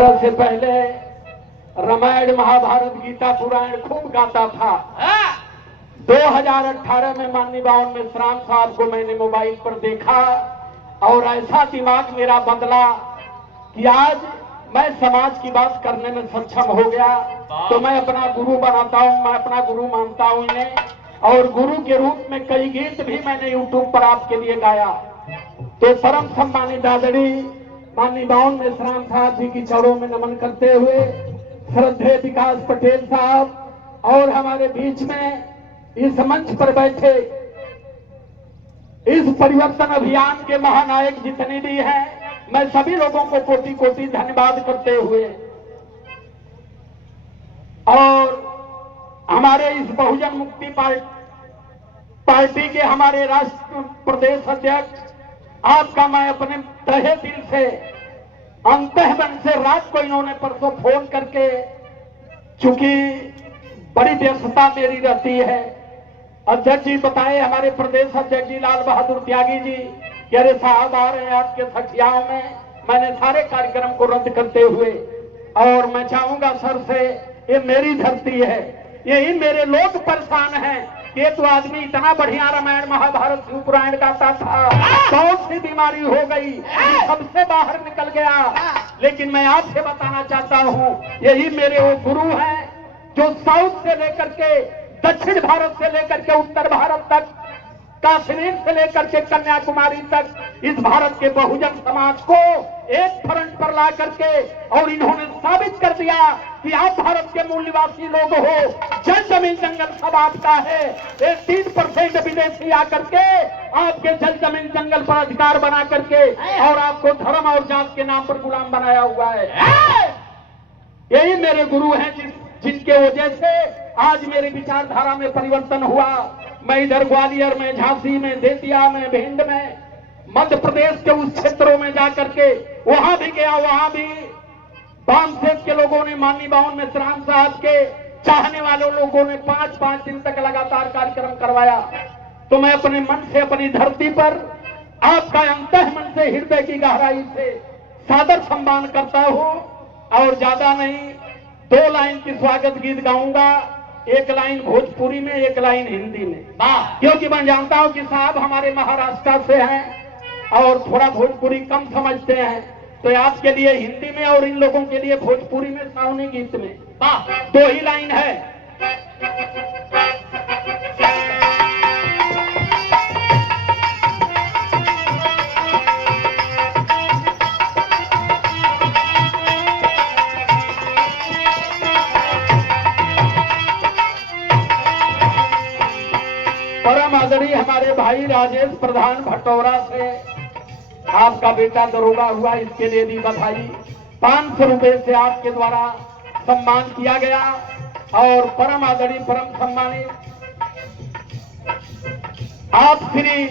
से पहले रामायण महाभारत गीता पुराण खूब गाता था। 2018 में माननीय बावन में श्राम साहब को मैंने मोबाइल पर देखा और ऐसा दिमाग मेरा बदला कि आज मैं समाज की बात करने में सक्षम हो गया। तो मैं अपना गुरु बनाता हूं, मैं अपना गुरु मानता हूं इन्हें, और गुरु के रूप में कई गीत भी मैंने यूट्यूब पर आपके लिए गाया। तो परम सम्मानित आदरणीय माननीय बावन में श्राम साहब जी की चरणों में नमन करते हुए श्रद्धेय विकास पटेल साहब और हमारे बीच में इस मंच पर बैठे इस परिवर्तन अभियान के महानायक जितने भी हैं, मैं सभी लोगों को कोटि कोटि धन्यवाद करते हुए और हमारे इस बहुजन मुक्ति पार्टी के हमारे राष्ट्र प्रदेश अध्यक्ष आपका मैं अपने तहे दिल से अंतःमन से रात को इन्होंने परसों फोन करके, चूंकि बड़ी व्यस्तता मेरी रहती है, अध्यक्ष जी बताए हमारे प्रदेश अध्यक्ष जी लाल बहादुर त्यागी जी कि अरे साहब आ रहे हैं आपके सखियाओं में। मैंने सारे कार्यक्रम को रद्द करते हुए, और मैं चाहूंगा सर से, ये मेरी धरती है, यही मेरे लोग परेशान हैं। ये तो आदमी इतना बढ़िया रामायण महाभारत शिव पुराण गाता था, बहुत सी बीमारी हो गई, सबसे बाहर निकल गया। लेकिन मैं आपसे बताना चाहता हूँ, यही मेरे वो गुरु हैं जो साउथ से लेकर के दक्षिण भारत से लेकर के उत्तर भारत तक, कश्मीर से लेकर के कन्याकुमारी तक इस भारत के बहुजन समाज को एक फ्रंट पर ला करके, और इन्होंने साबित कर दिया कि आप भारत के मूल निवासी लोग हो, जल जमीन जंगल सब आपका है। 3% विदेशी आकर के आपके जल जमीन जंगल पर अधिकार बना करके और आपको धर्म और जात के नाम पर गुलाम बनाया हुआ है। यही मेरे गुरु हैं जिनके वजह से आज मेरी विचारधारा में परिवर्तन हुआ। मैं इधर ग्वालियर में, झांसी में, बेतिया में, भिंड में, मध्य प्रदेश के उस क्षेत्रों में जाकर के वहां भी गया। वहां भी बामसेठ के लोगों ने, माननीय बावन में श्राम साहब के चाहने वाले लोगों ने 5-5 दिन तक लगातार कार्यक्रम करवाया। तो मैं अपने मन से, अपनी धरती पर आपका अंतः मन से, हृदय की गहराई से सादर सम्मान करता हूं। और ज्यादा नहीं, 2 लाइन की स्वागत गीत गाऊंगा, 1 लाइन भोजपुरी में, 1 लाइन हिंदी में, क्योंकि मैं जानता हूं कि साहब हमारे महाराष्ट्र से हैं और थोड़ा भोजपुरी कम समझते हैं। तो आपके लिए हिंदी में और इन लोगों के लिए भोजपुरी में, सावनी गीत में 2 ही लाइन है। परम आदरणीय हमारे भाई राजेश प्रधान भटौरा से आपका बेटा दरोगा हुआ, इसके लिए भी बधाई। 500 रुपए से आपके द्वारा सम्मान किया गया। और परम आदरणीय, परम सम्मानित आप श्री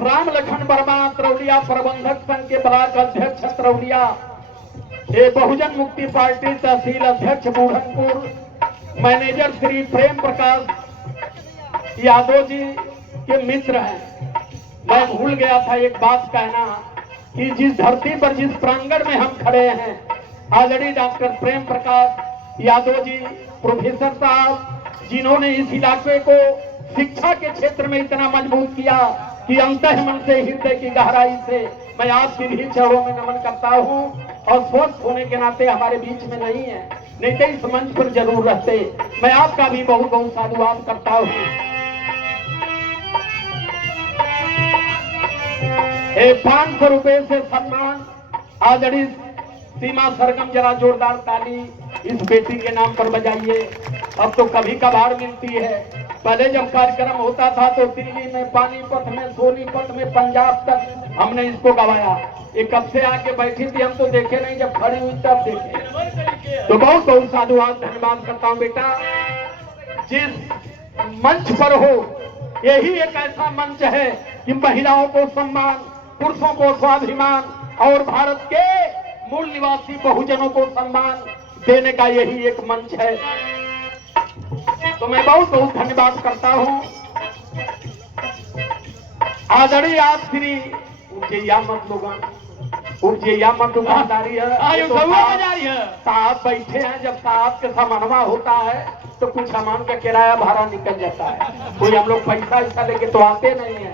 राम लखन वर्मा तरौलिया, प्रबंधक संघ के ब्लॉक अध्यक्ष तरौलिया, बहुजन मुक्ति पार्टी तहसील अध्यक्ष बूढ़नपुर, मैनेजर श्री प्रेम प्रकाश यादव जी के मित्र हैं। मैं भूल गया था एक बात कहना कि जिस धरती पर, जिस प्रांगण में हम खड़े हैं, आदरणीय डॉक्टर प्रेम प्रकाश यादव जी प्रोफेसर साहब, जिन्होंने इस इलाके को शिक्षा के क्षेत्र में इतना मजबूत किया कि अंतः मन से, हृदय की गहराई से मैं आपके भी चरणों में नमन करता हूं। और स्वस्थ होने के नाते हमारे बीच में नहीं है, नहीं तो इस मंच पर जरूर रहते। मैं आपका भी बहुत बहुत साधुवाद करता हूं। 500 रुपए से सम्मान आदरणीय सीमा सरगम, जरा जोरदार ताली इस बेटी के नाम पर बजाइए। अब तो कभी कभार मिलती है, पहले जब कार्यक्रम होता था तो दिल्ली में, पानीपत में, सोनीपत में, पंजाब तक हमने इसको गवाया। ये कब से आके बैठी थी, हम तो देखे नहीं, जब खड़ी हुई तब देखे। तो बहुत बहुत साधुवाद, धन्यवाद करता हूँ बेटा। जिस मंच पर हो, यही एक ऐसा मंच है कि महिलाओं को सम्मान, पुरुषों को स्वाभिमान और भारत के मूल निवासी बहुजनों को सम्मान देने का यही एक मंच है। तो मैं बहुत बहुत धन्यवाद करता हूं। आदरणीय आप श्री उपजैया मत लोगन, उपजैया मत दुकानदारी है। साहब बैठे हैं, जब साहब के सामानवा होता है तो कुछ सामान का किराया भाड़ा निकल जाता है। कोई हम लोग पैसा ऐसा लेके तो आते नहीं है।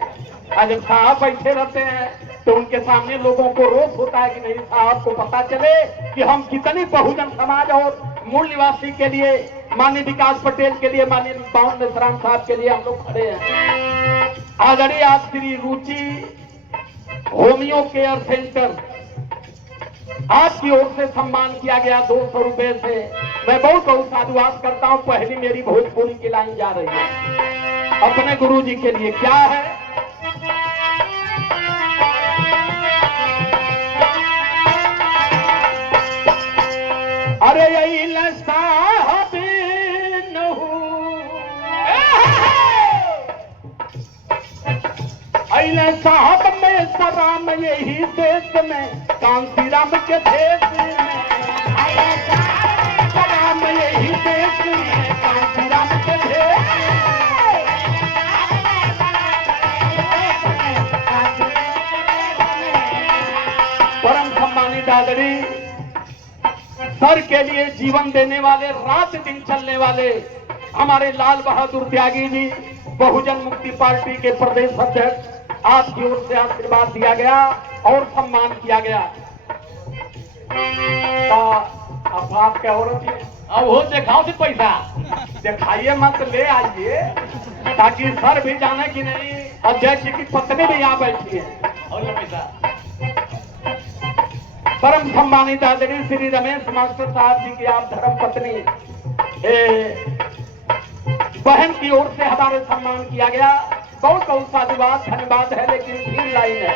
और जब साहब बैठे रहते हैं तो उनके सामने लोगों को रोष होता है कि नहीं, साहब को पता चले कि हम कितनी बहुजन समाज और मूल निवासी के लिए, माननीय विकास पटेल के लिए, माननीय पवन मेश्राम साहब के लिए हम लोग खड़े हैं। आदरणीय आप श्री रुचि होमियो केयर सेंटर आपकी ओर से सम्मान किया गया 200 रुपए से। मैं बहुत बहुत साधुवाद करता हूं। पहली मेरी भोजपुरी की लाइन जा रही है अपने गुरु जी के लिए। क्या है? अरे यही साहब साहब में सराम यही देश में कांसीराम के देश में, सराम यही देश में कांसीराम के देश परम सम्मानित आदरणीय सर के लिए जीवन देने वाले, रात दिन चलने वाले हमारे लाल बहादुर त्यागी जी, बहुजन मुक्ति पार्टी के प्रदेश अध्यक्ष, आपकी ओर से आशीर्वाद दिया गया और सम्मान किया गया। अब आप क्या हो रही है? अब हो दिखाओ से पैसा दिखाइए मत, ले आइए ताकि सर भी जाने कि नहीं अध्यक्ष की पत्नी भी यहाँ बैठी है। और पैसा परम सम्मानित आदरणीय श्री रमेश मास्टर साहब जी की आप धर्म पत्नी बहन की ओर से हमारे सम्मान किया गया। बहुत बहुत साधुवाद, धन्यवाद है। लेकिन फिर लाइन है,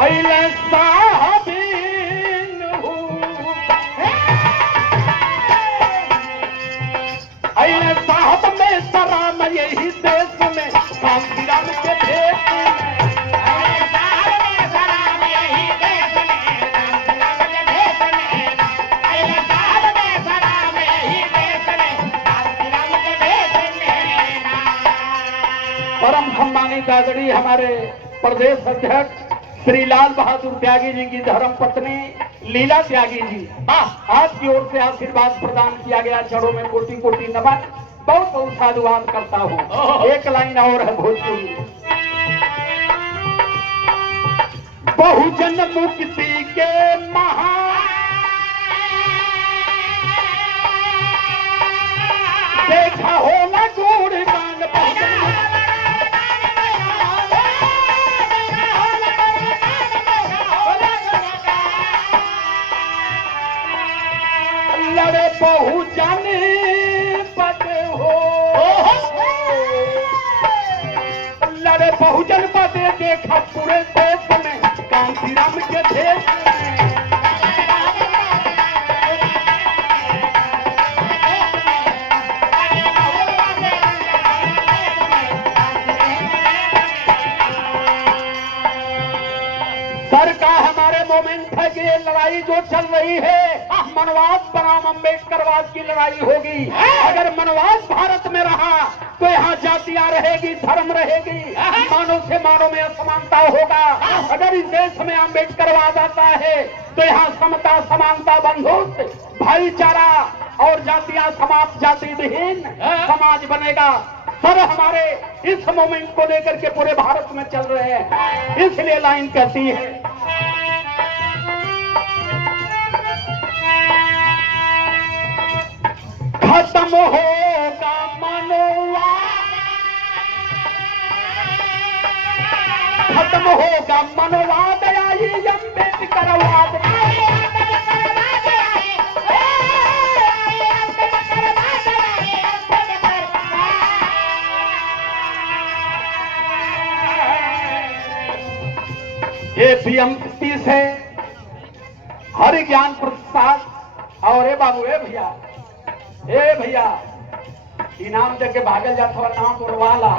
अइले साहबीन अइले साहब में सराम यही देश में कांसीराम के देश में, परम सम्मानित आदरणीय हमारे प्रदेश अध्यक्ष श्री लाल बहादुर त्यागी जी की धर्म पत्नी लीला त्यागी जी, आपकी ओर से आशीर्वाद प्रदान किया गया। चरणों में कोटि कोटि नमन, बहुत बहुत साधुवाद करता हूँ। एक लाइन और है भोजपुरी। बहुजन मुक्ति के महा देखा होगा गुणगान, लड़े बहुजन पद हो, लड़े बहुजन पद देखा पूरे देश में कांसीराम के देश में, सर का हमारे मोमेंट है कि ये लड़ाई जो चल रही है मनवाद बनाम अम्बेडकरवाद की लड़ाई होगी। अगर मनवाद भारत में रहा तो यहाँ जातियां रहेगी, धर्म रहेगी, मानव से मानव में असमानता होगा। अगर इस देश में अम्बेडकरवाद आता है तो यहाँ समता, समानता, बंधुत्व, भाईचारा और जातियां समाप्त, जाति विहीन समाज बनेगा। सर हमारे इस मोमेंट को लेकर के पूरे भारत में चल रहे हैं। इसलिए लाइन कहती है, खत्म होगा मनोवाद, खत्म होगा मनोवाद, आई अम्बेडकरवाद, ये बीएमसी से हरि ज्ञान प्रसाद और ए बाबू ए भैया इनाम देके भागल जाता हुआ नाम उड़वाला।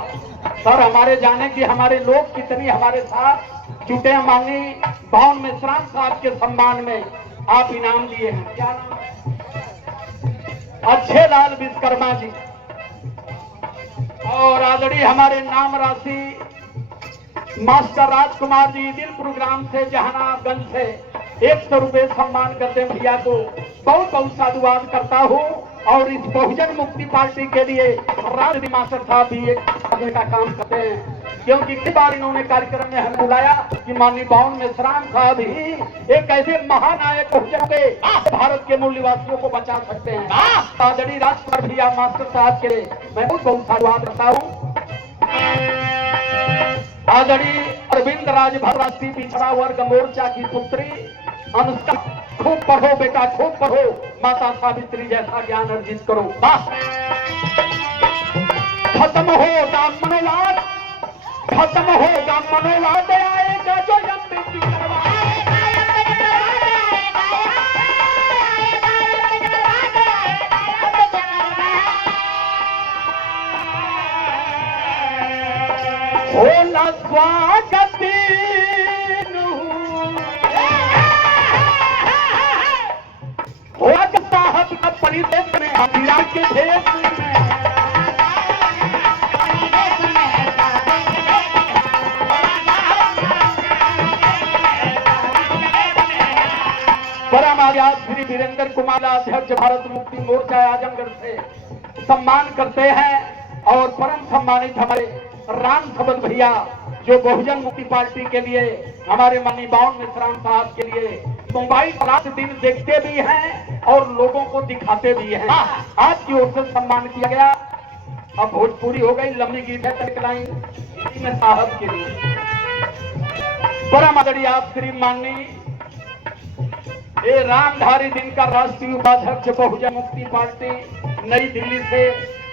सर हमारे जाने की हमारे लोग कितनी हमारे साथ जुटे। माननीय पवन मेश्राम साहब के सम्मान में आप इनाम दिए हैं। क्या नाम है? अच्छे लाल विश्वकर्मा जी और आदरणीय हमारे नाम राशि मास्टर राजकुमार जी दिलपुर ग्राम से जहानागंज से 100 रुपए सम्मान करते हैं भैया को बहुत बहुत साधुवाद करता हूँ। और इस बहुजन मुक्ति पार्टी के लिए राज मास्टर साहब भी एक आगे का काम करते हैं, क्योंकि कई बार इन्होंने कार्यक्रम में हमें बुलाया कि माननीय बावन मेश्राम साहब ही एक ऐसे महानायक बहुजन के भारत के मूल निवासियों को बचा सकते हैं। आदरणीय राजकुमार भैया मास्टर साहब के लिए मैं बहुत बहुत साधुवाद करता हूँ। आदरणीय अरविंद राजभर राष्ट्रीय पिछड़ा वर्ग मोर्चा की पुत्री अनुष्का, खूब पढ़ो बेटा, खूब पढ़ो, माता सावित्री जैसा ज्ञान अर्जित करो। खत्म होगा मनोवाद, खत्म होगा मनोवाद, आएगा जो अमृत होला स्वागत साहब का परिवेश में हथिया के भेष में परम आचार्य श्री वीरेंद्र कुमार अध्यक्ष भारत मुक्ति मोर्चा आजमगढ़ से सम्मान करते हैं। और परम सम्मानित हमारे राम सबद भैया जो बहुजन मुक्ति पार्टी के लिए हमारे माननीय बावन मेश्राम साहब के लिए मोबाइल रात दिन देखते भी हैं और लोगों को दिखाते भी हैं, आपकी ओर से सम्मान किया गया। अब भोजपुरी हो गई, लंबी गीत है तक लाइन में साहब के लिए परम आदरणीय आप श्री माननीय रामधारी दिन का राष्ट्रीय उपाध्यक्ष बहुजन मुक्ति पार्टी नई दिल्ली से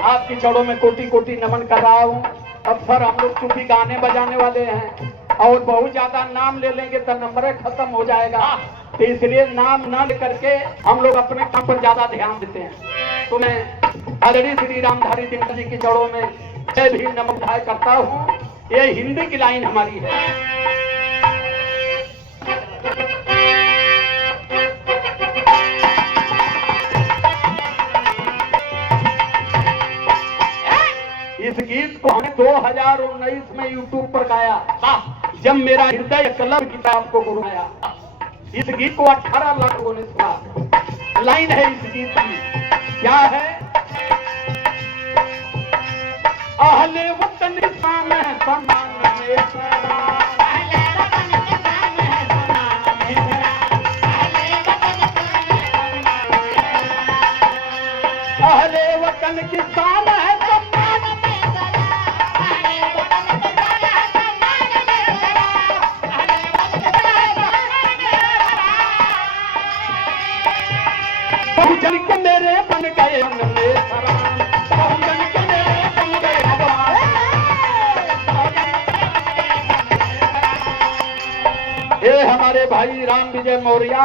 आपकी चौड़ों में कोटि कोटि नमन कर रहा हूँ। अब सर हम लोग चूंकि गाने बजाने वाले हैं और बहुत ज्यादा नाम ले लेंगे तो नंबर खत्म हो जाएगा, तो इसलिए नाम न लेकर के हम लोग अपने काम पर ज्यादा ध्यान देते हैं। तो मैं आदरणीय श्री रामधारी दिन जी की चौड़ों में जय भीम नमस्कार करता हूँ। ये हिंदी की लाइन हमारी है। इस गीत को हमने 2019 में यूट्यूब पर गाया जब मेरा हृदय कलर किताब को गुरुआया। इस गीत को 18 लाख लोगों ने सुना। लाइन है इस गीत की, क्या है? अहले वतन शान है समान अहले वतन की शान है बहुजन के मेरे बन गए बहुजन के मेरे बन गए ये हमारे भाई राम विजय मौर्य